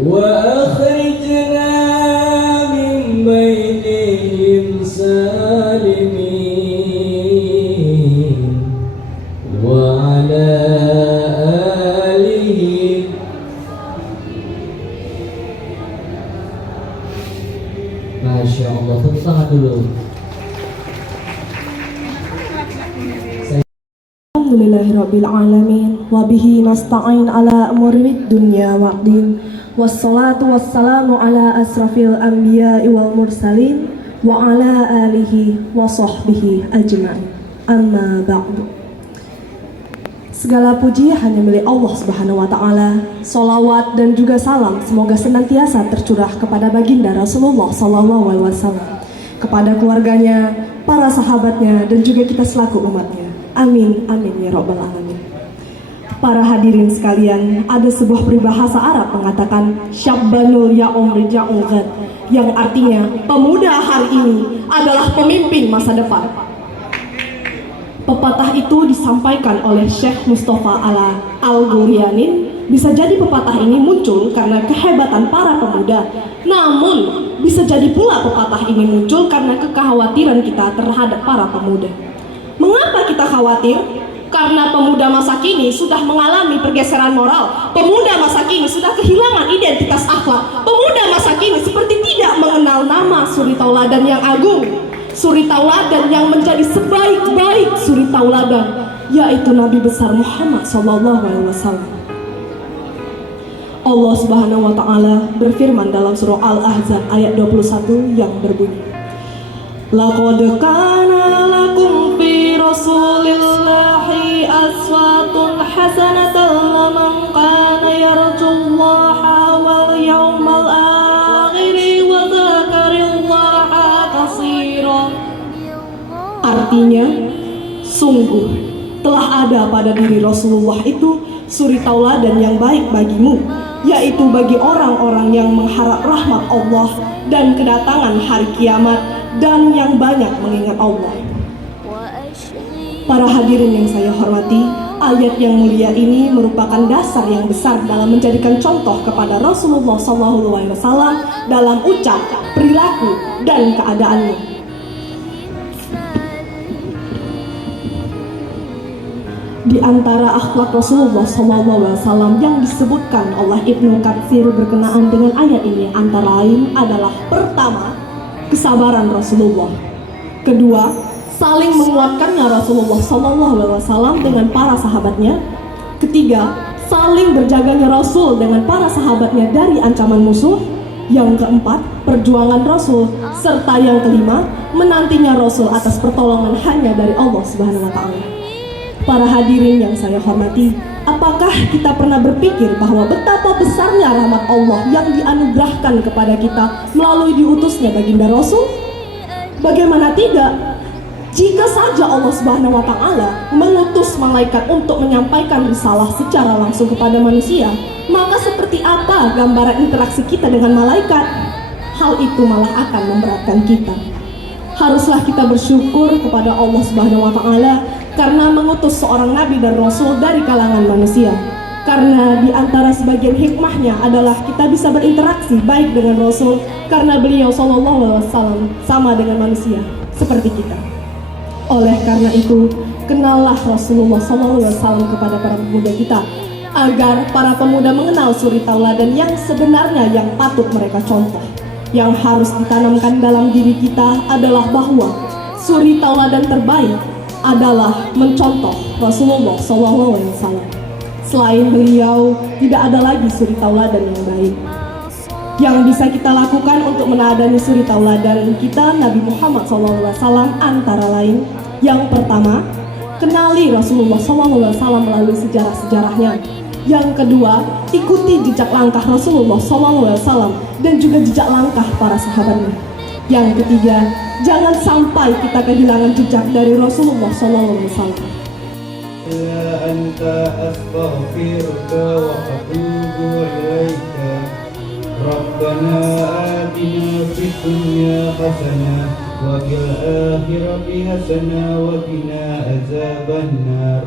وأخرجنا من بينهم سالمين وعلى آله. Masya Allah, tepuk tangan dulu. Alhamdulillahirabbil alamin wa bihi nasta'in ala umuri dunya wa'din wassalatu wassalamu ala asrafil anbiya'i wal mursalin wa ala alihi wa sahbihi ajma'in. Amma ba'du. Segala puji hanya milik Allah Subhanahu wa taala. Shalawat dan juga salam semoga senantiasa tercurah kepada baginda Rasulullah sallallahu alaihi wasallam, kepada keluarganya, para sahabatnya dan juga kita selaku umatnya. Amin, amin ya rabbal alamin. Para hadirin sekalian, ada sebuah peribahasa Arab mengatakan syabbanul yaum rija'ul ghad, yang artinya pemuda hari ini adalah pemimpin masa depan. Pepatah itu disampaikan oleh Syekh Mustafa Al-Ghuryanin. Bisa jadi pepatah ini muncul karena kehebatan para pemuda, namun bisa jadi pula pepatah ini muncul karena kekhawatiran kita terhadap para pemuda. Mengapa kita khawatir? Karena pemuda masa kini sudah mengalami pergeseran moral. Pemuda masa kini sudah kehilangan identitas akhlak. Pemuda masa kini seperti tidak mengenal nama suri tauladan yang agung, suri tauladan yang menjadi sebaik-baik suri tauladan, yaitu Nabi besar Muhammad SAW. Allah Subhanahu wa taala berfirman dalam surah Al-Ahzab ayat 21 yang berbunyi, laqad kana lakum fi rasulillahi aswatun hasanatan liman kana yarjullaha wal yawmal akhir wa dzakarallaha katsira. Artinya, sungguh telah ada pada diri Rasulullah itu suri tauladan yang baik bagimu, yaitu bagi orang-orang yang mengharap rahmat Allah dan kedatangan hari kiamat dan yang banyak mengingat Allah. Para hadirin yang saya hormati, ayat yang mulia ini merupakan dasar yang besar dalam menjadikan contoh kepada Rasulullah SAW dalam ucap, perilaku, dan keadaannya. Di antara akhlak Rasulullah SAW yang disebutkan oleh Ibnu Katsir berkenaan dengan ayat ini antara lain adalah: pertama, kesabaran Rasulullah; kedua, saling menguatkannya Rasulullah SAW dengan para sahabatnya; ketiga, saling berjaganya Rasul dengan para sahabatnya dari ancaman musuh; yang keempat, perjuangan Rasul; serta yang kelima, menantinya Rasul atas pertolongan hanya dari Allah Subhanahu wa taala. Para hadirin yang saya hormati, apakah kita pernah berpikir bahwa betapa besarnya rahmat Allah yang dianugerahkan kepada kita melalui diutusnya baginda Rasul? Bagaimana tidak? Jika saja Allah Subhanahu wa taala mengutus malaikat untuk menyampaikan risalah secara langsung kepada manusia, maka seperti apa gambaran interaksi kita dengan malaikat? Hal itu malah akan memberatkan kita. Haruslah kita bersyukur kepada Allah Subhanahu wa taala karena mengutus seorang nabi dan rasul dari kalangan manusia. Karena di antara sebagian hikmahnya adalah kita bisa berinteraksi baik dengan Rasul karena beliau SAW sama dengan manusia seperti kita. Oleh karena itu, kenallah Rasulullah SAW kepada para pemuda kita, agar para pemuda mengenal suri tauladan yang sebenarnya yang patut mereka contoh. Yang harus ditanamkan dalam diri kita adalah bahwa suri tauladan terbaik adalah mencontoh Rasulullah SAW. Selain beliau, tidak ada lagi suri tauladan yang baik. Yang bisa kita lakukan untuk meneladani suri tauladan kita Nabi Muhammad SAW antara lain: yang pertama, kenali Rasulullah SAW melalui sejarah-sejarahnya. Yang kedua, ikuti jejak langkah Rasulullah SAW dan juga jejak langkah para sahabatnya. Yang ketiga, jangan sampai kita kehilangan jejak dari Rasulullah SAW. أنت أستغفرك وأتوب إليك ربنا آتنا في الدنيا حسنة وفي الآخرة حسنة وقنا عذاب النار